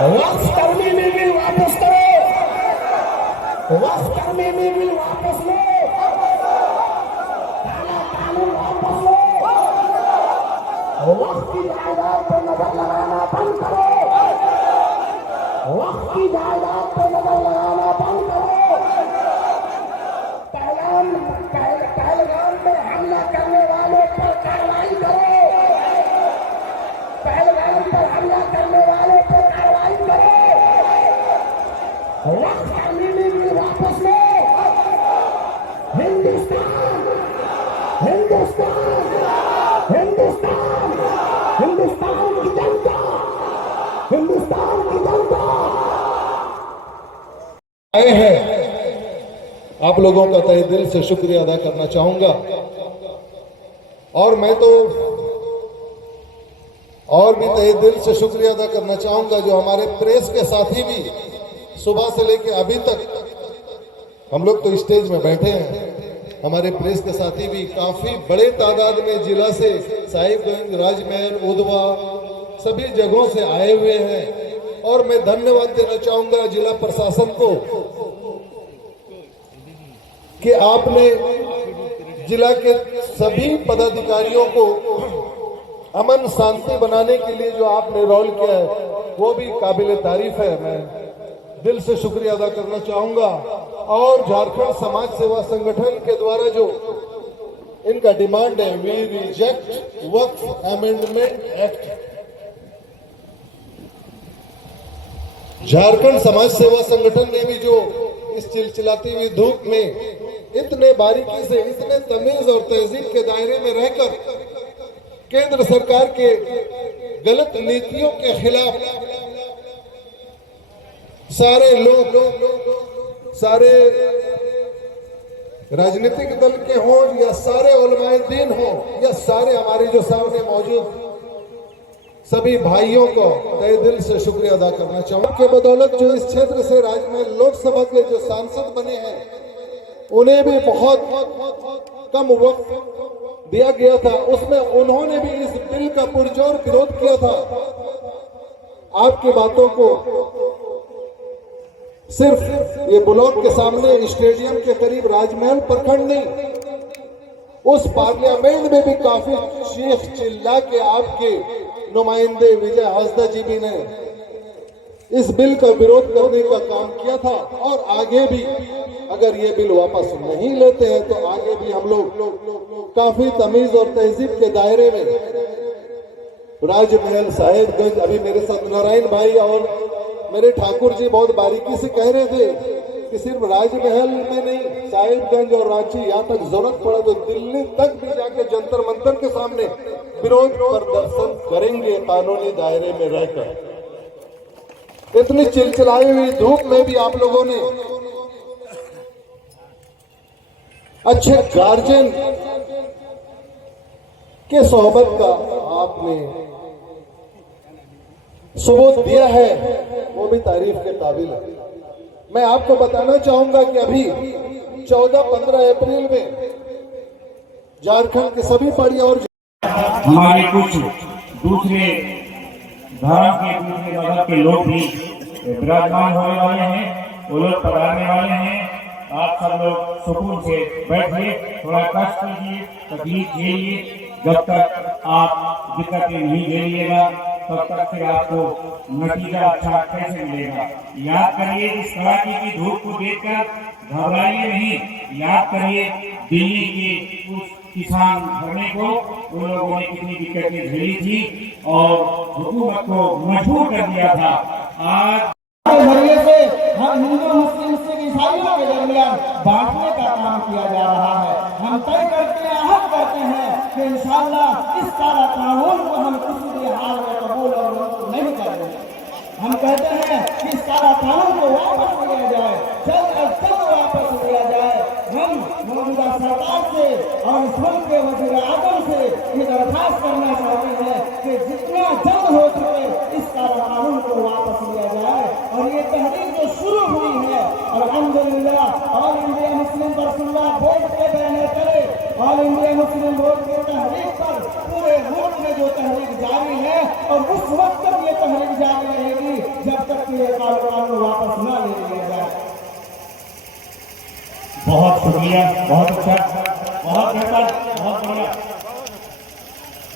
वक्फ तरमीमी bill वापस करो, वक्फ तरमीमी bill वापस लो, काला कानून वापस लो, वक्फ की जायदाद पर नजर लगाना बंद करो, वक्फ की जायदाद पर नजर लगाना बंद करो। पहलगाम में हमला करने वालों पर कार्रवाई करो, पहलगाम पर हमला करने वालों पर कार्रवाई करो, वक्फ तरमीमी बिल वापस लो। हिंदुस्तान हिंदुस्तान हिंदुस्तान हिंदुस्तान की जनता, हिंदुस्तान की जनता आए हैं। आप लोगों का तहे दिल से शुक्रिया अदा करना चाहूंगा। और मैं तो और भी तहे दिल से शुक्रिया अदा करना चाहूंगा जो हमारे प्रेस के साथी भी सुबह से लेकर अभी तक, हम लोग तो स्टेज में बैठे हैं, हमारे प्रेस के साथी भी काफी बड़े तादाद में जिला से, साहिबगंज, राजमहल, उधवा, सभी जगहों से आए हुए हैं। और मैं धन्यवाद देना चाहूंगा जिला प्रशासन को कि आपने जिला के सभी पदाधिकारियों को अमन शांति बनाने के लिए जो आपने रोल किया है वो भी काबिले तारीफ है। मैं दिल से शुक्रिया अदा करना चाहूंगा। और झारखंड समाज सेवा संगठन के द्वारा जो इनका डिमांड है, we reject Waqf amendment act. Jharkhand समाज सेवा संगठन ने भी जो इस चिलचिलाती हुई धूप में इतने बारीकी से, इतने तमीज और तहजीब के दायरे में रहकर केंद्र सरकार के गलत नीतियों के खिलाफ सारे लोग, सारे राजनीतिक दल के हों या सारे उलमाए दीन हों या सारे हमारे जो सामने मौजूद सभी भाइयों को तहे दिल से शुक्रिया अदा करना चाहूंगा। के बदौलत जो इस क्षेत्र से राज्य लोकसभा के जो सांसद बने हैं उन्हें भी बहुत कम वक्त दिया गया था, उसमें उन्होंने भी इस बिल का पुरजोर विरोध किया था। आपकी बातों को सिर्फ ये ब्लॉक के सामने स्टेडियम के करीब राजमहल प्रखंड नहीं, उस पार्लियामेंट में भी काफी चीख चिल्ला के आपके नुमाइंदे विजय हासदा जी भी ने इस बिल का विरोध करने का काम किया था। और आगे भी अगर ये बिल वापस नहीं लेते हैं तो आगे भी हम लोग काफी तमीज और तहजीब के दायरे में राजमहल, साहिबगंज, अभी मेरे साथ नारायण भाई और मेरे ठाकुर जी बहुत बारीकी से कह रहे थे कि सिर्फ राजमहल में नहीं, साहिबगंज और रांची, यहाँ तक जरूरत पड़ा तो दिल्ली तक भी जाके जंतर मंतर के सामने विरोध प्रदर्शन करेंगे कानूनी दायरे में रहकर। इतनी चिलचिलाई हुई धूप में भी आप लोगों ने अच्छे गार्जियन के सोहबत का आपने सबूत दिया है, वो भी तारीफ के काबिल है। मैं आपको बताना चाहूंगा कि अभी 14-15 अप्रैल में झारखंड के सभी पार्टियां और हमारे कुछ दूसरे धर्म के, दूसरे मजहब के लोग भी विराजमान होने वाले हैं, वो लोग पधारने वाले हैं। आप सब लोग सुकून से बैठिए, थोड़ा कष्ट कीजिए, तकलीफ झेलिए। जब तक आप दिक्कतें नहीं झेलिएगा तब तक फिर आपको नतीजा अच्छा कैसे मिलेगा। याद करिए इस कड़ाके की धूप को देखकर घबराइए नहीं। याद करिए दिल्ली के उस किसान धरने को, उन लोगों ने कितनी दिक्कतें झेली थी और हुकूमत को मजबूर कर दिया था। आज जरिए से हम हिंदू मुस्लिम सिख ईसाइयों के दरमियान बांटने का काम किया जा रहा है। हम तय करते हैं, अहद करते हैं कि इंशाअल्लाह इस सारा कानून को हम किसी भी हाल में कबूल और मंजूर नहीं करेंगे। हम कहते हैं कि इस सारा कानून को वापस लिया जाए, जल्द अज जल्द वापस लिया जाए। हम मौजूदा सरकार से और इस मुल्क के वज़ीर आज़म से ये दरख्वास्त करना चाहते हैं कि जितना जल्द हो सके इस सारा कानून को वापस लिया जाए। और ये तहरीक जो शुरू हुई है, अल्हम्दुलिल्लाह all India Muslim personal board के बैनर करे, ऑल इंडिया मुस्लिम बोर्ड के तहरीक पर पूरे मुल्क में जो तहरीक जारी है और उस वक्त तक ये तहरीक जारी रहेगी जब तक ये कानून वापस न ले लिया जाए। बहुत शुक्रिया, बहुत अच्छा, बहुत बेहतर, बहुत बढ़िया।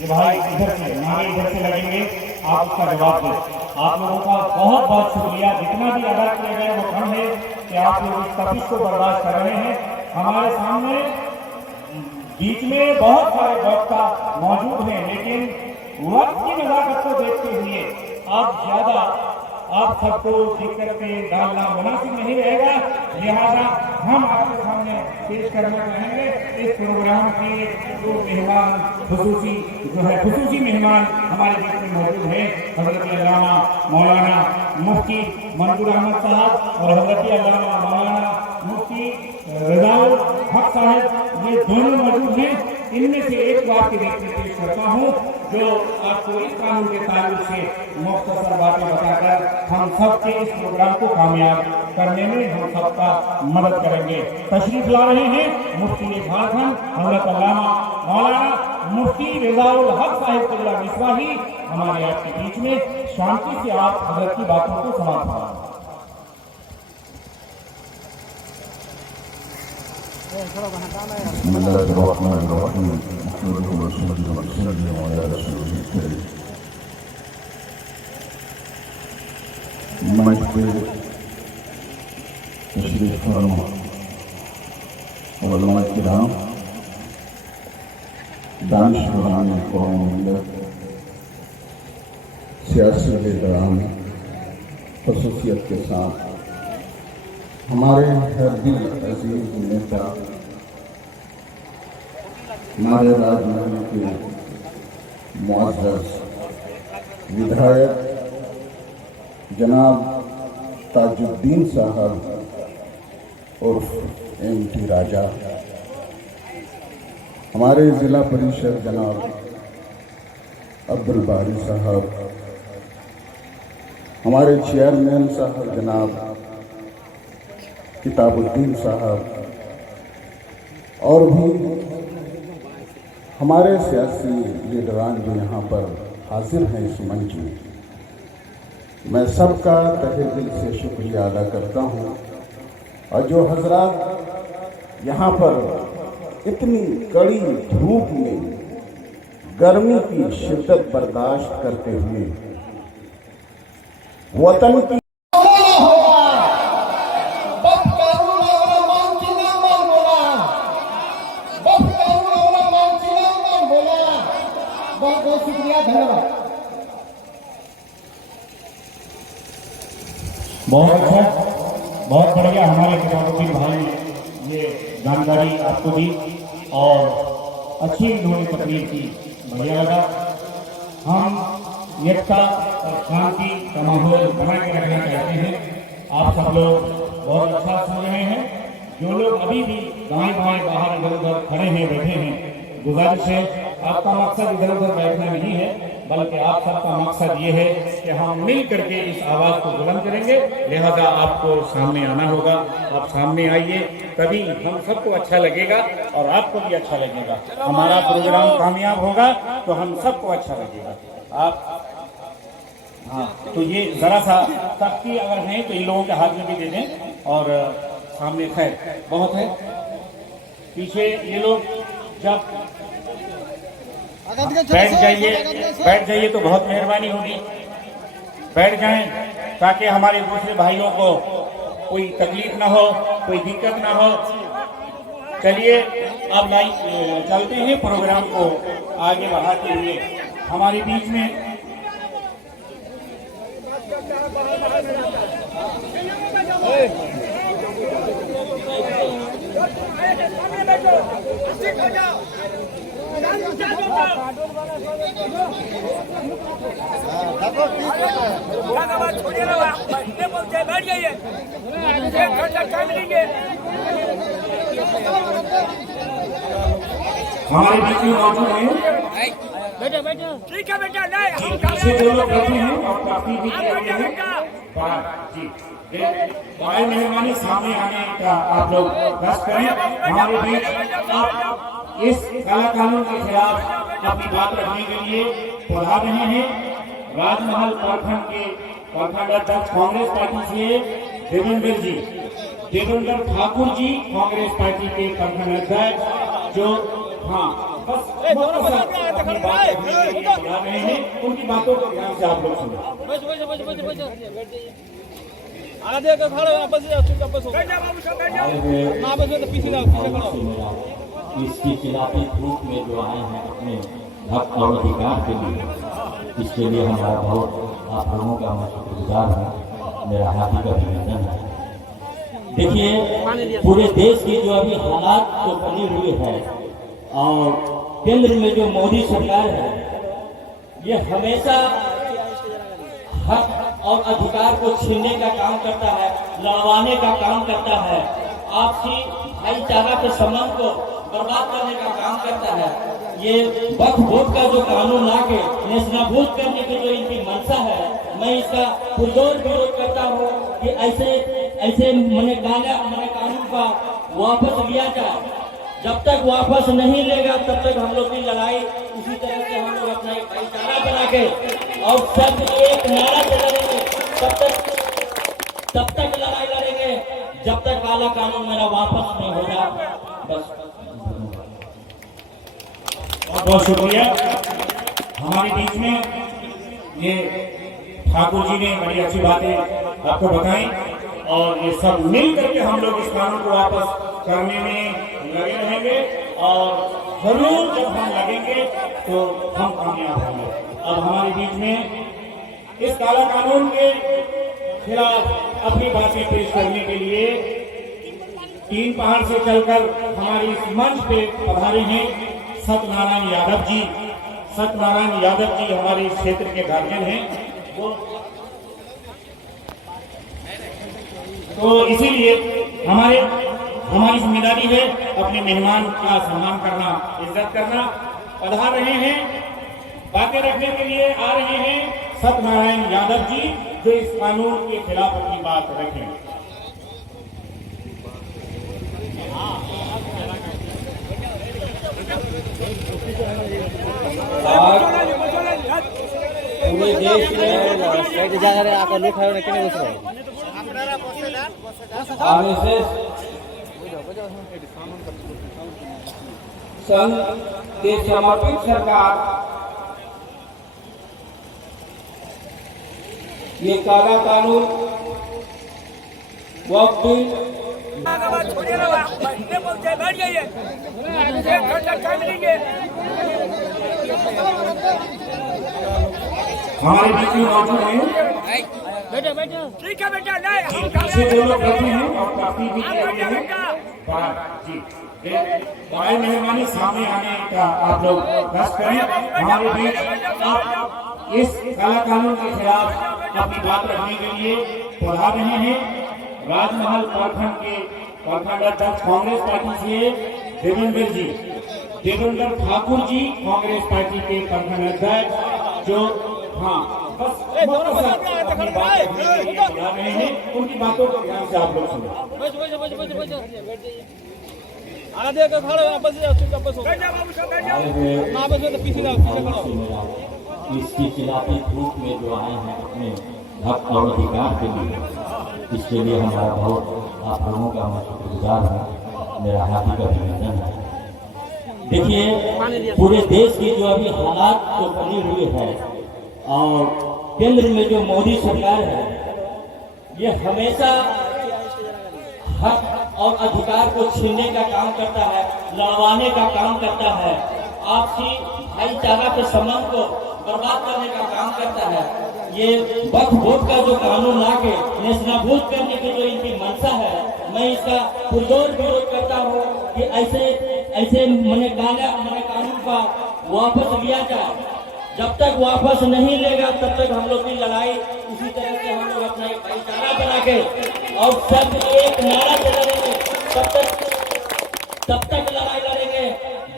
ये भाई इधर से, नारे इधर से लगेंगे, आप उसका जवाब दें। आप लोगों का बहुत बहुत शुक्रिया। जितना भी अदा किया गया वो कम है कि आप लोग इस तपिश को बर्दाश्त कर रहे हैं। हमारे सामने बीच में बहुत सारे वक्ता मौजूद हैं, लेकिन वक्त की नजाकत को देखते हुए अब ज्यादा आप सबको दिक्कत में डालना मुनासिब नहीं रहेगा। लिहाजा हम आपके सामने पेश करना चाहेंगे इस प्रोग्राम के जो मेहमान खुसूसी मेहमान हमारे बीच में मौजूद हैं, हजरत अल्लामा मौलाना मुफ्ती मंजूर अहमद साहब और हजरत अल्लामा मौलाना मुफ्ती रिजाउल हक साहब, ये दोनों मौजूद हैं। इनमें से एक बात की देखने पेश करता हूँ जो आपको इस कानून के ताल्लुक से मुख्तसर बातें बताकर हम सबके इस प्रोग्राम को कामयाब करने में हम सबका मदद करेंगे। तशरीफ ला रहे हैं मुफ्ती झारखंड हजरत अल्लामा मौलाना मुफ्ती रिजाउल हक साहिब कुल्ला मिसवाही हमारे आपके बीच में। शांति से आप हजरत की बातों को समाप्त करें। तशरीफ फरमा उलमा किराम, दानिशवरान कौम मिल्लत, सियासी लीडरान, खसूसियत के साथ हमारे हरदी अजीज नेता हमारे राजमहल के मुअज़्ज़ज़ विधायक जनाब ताजुद्दीन साहब उर्फ एमटी राजा, हमारे ज़िला परिषद जनाब अब्दुल बारी साहब, हमारे चेयरमैन साहब जनाब किताबुद्दीन साहब और भी हमारे सियासी लीडरान जो यहाँ पर हाजिर हैं इस मंच में, मैं सबका तहे दिल से शुक्रिया अदा करता हूँ। और जो हजरात यहाँ पर इतनी कड़ी धूप में गर्मी की शिद्दत बर्दाश्त करते हुए वतन की बहुत बहुत शुक्रिया, धन्यवाद। बहुत अच्छा, बहुत बढ़िया। हमारे किताबुद्दीन भाई ने ये जानकारी आपको दी और अच्छी उन्होंने तकरीर की, बढ़िया लगा। हम एकता और शांति का माहौल बना के रखना चाहते हैं। आप सब लोग बहुत अच्छा सुन रहे हैं। जो लोग अभी भी दाएं बाएं बाहर इधर उधर खड़े हैं, बैठे हैं, गुजारिश है, आपका मकसद इधर उधर बैठना नहीं है, बल्कि आप सबका मकसद ये है कि हम मिल करके इस आवाज़ को बुलंद करेंगे। लिहाजा आपको सामने आना होगा। आप सामने आइए, तभी हम सबको अच्छा लगेगा और आपको भी अच्छा लगेगा। हमारा प्रोग्राम कामयाब होगा तो हम सबको अच्छा लगेगा। आप हाँ, तो ये ज़रा सा सख्ती अगर है तो इन लोगों के हाथ में भी दे दें। और सामने खैर बहुत है, पीछे ये लोग जब बैठ जाइए तो बहुत मेहरबानी होगी। बैठ जाएं ताकि हमारे दूसरे भाइयों को कोई तकलीफ ना हो, कोई दिक्कत ना हो। चलिए अब चलते हैं प्रोग्राम को आगे बढ़ाते हुए। हमारे बीच में हमारे बीच में मौजूद हैं, ठीक है बेटा, नहीं पीछे जो लोग बैठे हैं और काफी भी जी बड़ी मेहरबानी सामने आने का आप लोग बस करें। हमारे बीच आप इस काला कानून के खिलाफ अपनी बात रखने के लिए पधार रहे हैं। राजमहल प्रखंड के प्रखंड अध्यक्ष कांग्रेस पार्टी से देवेंद्र जी, देवेंद्र ठाकुर जी कांग्रेस पार्टी के प्रखंड अध्यक्ष, जो बस अपनी बात रखने के लिए बुला रहे हैं। उनकी बातों को ध्यान से आप लोग सुनो। आधे का खड़े वापस वापस हो ना बस तो पीछे खड़ा इसकी खिलाफी धूप में जो आए हैं अपने हक और अधिकार के लिए, इसके लिए हमारा बहुत आप लोगों का मैं शुक्रगुजार हूँ। मेरा हार्दिक अभिनंदन है। देखिए, पूरे देश की जो अभी हालात जो बनी हुई है और केंद्र में जो मोदी सरकार है, ये हमेशा हक और अधिकार को छीनने का काम करता है, लड़वाने का काम करता है, आपसी भाईचारा के संबंध को बर्बाद करने का काम करता है। ये वक्फ बोर्ड का जो कानून ला के नेस्तनाबूद करने की जो इनकी मंशा है, मैं इसका पुरजोर विरोध करता हूँ कि ऐसे कानून का वापस लिया जाए। जब तक वापस नहीं लेगा तब तक हम लोग की लड़ाई इसी तरह से हम लोग अपना एक भाईचारा बना के और सब एक नारा से लड़ेंगे। तब तक लड़ाई लड़ेंगे जब तक काला कानून मेरा वापस नहीं होगा। बस बहुत बहुत शुक्रिया। हमारे बीच में ये ठाकुर जी ने बड़ी अच्छी बातें आपको बताई और ये सब मिल करके हम लोग इस कानून को वापस करने में लगे रहेंगे और जरूर जब हम लगेंगे तो हम कामयाब होंगे। अब हमारे बीच में इस काला कानून के खिलाफ अपनी बातें पेश करने के लिए तीन पहाड़ से चलकर हमारे इस मंच पे पधारे हैं सत्यनारायण यादव जी। सत्यनारायण यादव जी हमारे इस क्षेत्र के गार्जियन हैं। तो इसीलिए हमारी जिम्मेदारी है अपने मेहमान का सम्मान करना, इज्जत करना। पधार रहे हैं, बातें रखने के लिए आ रहे हैं सत्यनारायण यादव जी, जो इस कानून के खिलाफ अपनी बात रखें। पूरे देश में जाकर आकर लोग संघ के समर्पित सरकार ये काला कानून वक्त हमारे बीच में मौजूद हैं। बेटा बेटा ठीक है बेटा नहीं पीछे जो लोग बैठे हैं और काफी भी बैठे हैं जी, बड़ी मेहरबानी सामने आने का आप लोग दस करें। हमारे बीच आप इस काला कानून के खिलाफ अपनी बात रखने के लिए पधार रहे हैं राजमहल प्रखंड के प्रखंड अध्यक्ष कांग्रेस पार्टी से देवेंद्र जी, देवेंद्र ठाकुर जी कांग्रेस पार्टी के प्रखंड अध्यक्ष, जो बस अपनी बात रखने के लिए बुला रहे हैं। उनकी बातों को ध्यान से आप लोग सुनो। आधे का खड़े वापस हो ना बस तो पीछे खड़ा इसकी खिलाफी धूप में जो आए हैं अपने हक और अधिकार के लिए, इसके लिए हमारा बहुत आप लोगों का मैं शुक्रगुजार हूँ। मेरा हार्दिक अभिनंदन है। देखिए, पूरे देश की जो अभी हालात जो बनी हुई है और केंद्र में जो मोदी सरकार है, ये हमेशा हक और अधिकार को छीनने का काम करता है, लड़वाने का काम करता है, आपसी भाईचारा के संबंध को बर्बाद करने का काम करता है। ये वक्फ बोर्ड का जो कानून ला के नेस्तनाबूद करने की जो इनकी मंशा है, मैं इसका पुरजोर विरोध करता हूँ कि ऐसे कानून का वापस लिया जाए। जब तक वापस नहीं लेगा तब तक हम लोग की लड़ाई इसी तरह से हम लोग अपना एक भाईचारा बना के और सब एक नारा से लड़ेंगे। तब तक लड़ाई लड़ेंगे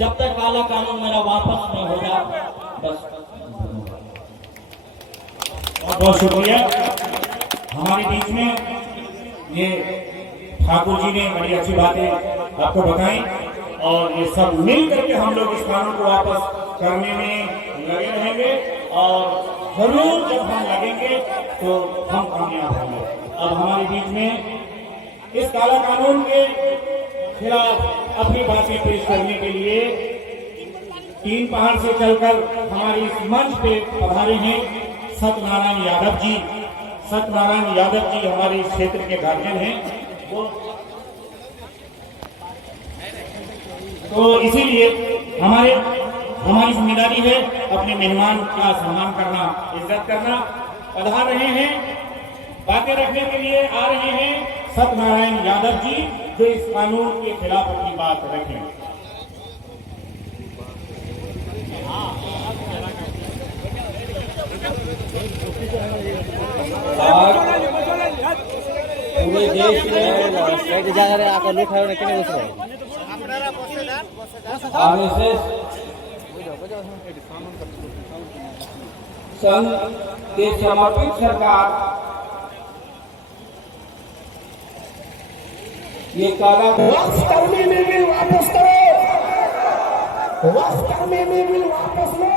जब तक काला कानून मेरा वापस नहीं होगा। बस बहुत बहुत शुक्रिया। हमारे बीच में ये ठाकुर जी ने बड़ी अच्छी बातें आपको बताई और ये सब मिल करके हम लोग इस कानून को वापस करने में लगे रहेंगे और जरूर जब हम लगेंगे तो हम कामयाब होंगे। अब हमारे बीच में इस काला कानून के खिलाफ अपनी बातें पेश करने के लिए तीन पहाड़ से चलकर हमारे इस मंच पे पधारे हैं सत्यनारायण यादव जी। सत्यनारायण यादव जी हमारे इस क्षेत्र के गार्जियन हैं। तो इसीलिए हमारी जिम्मेदारी है अपने मेहमान का सम्मान करना, इज्जत करना। पधार रहे हैं, बातें रखने के लिए आ रहे हैं सत्यनारायण यादव जी, जो इस कानून के खिलाफ अपनी बात रखें। पूरे देश में कई जगह आकर लूट है कि नहीं संघ के समर्पित सरकार ये काला कर्मी में बिल वापस करो, कर्मी में बिल वापस लो,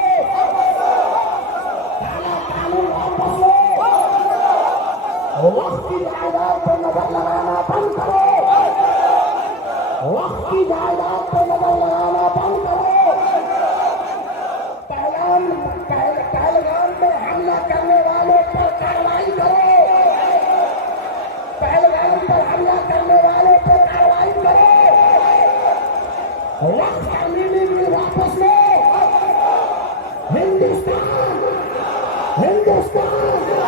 काला कानून वापस लो, वक्त की जायदाद पर नजर लगाना बंद करो, वक्त की जायदाद पर नजर लगाना बंद करो। पहलगाम में हमला करने वालों पर कार्रवाई करो, पहलगाम पर हमला करने वालों पर कार्रवाई करो, वक्त कर्मी में वापस लो। हिंदुस्तान, हिंदुस्तान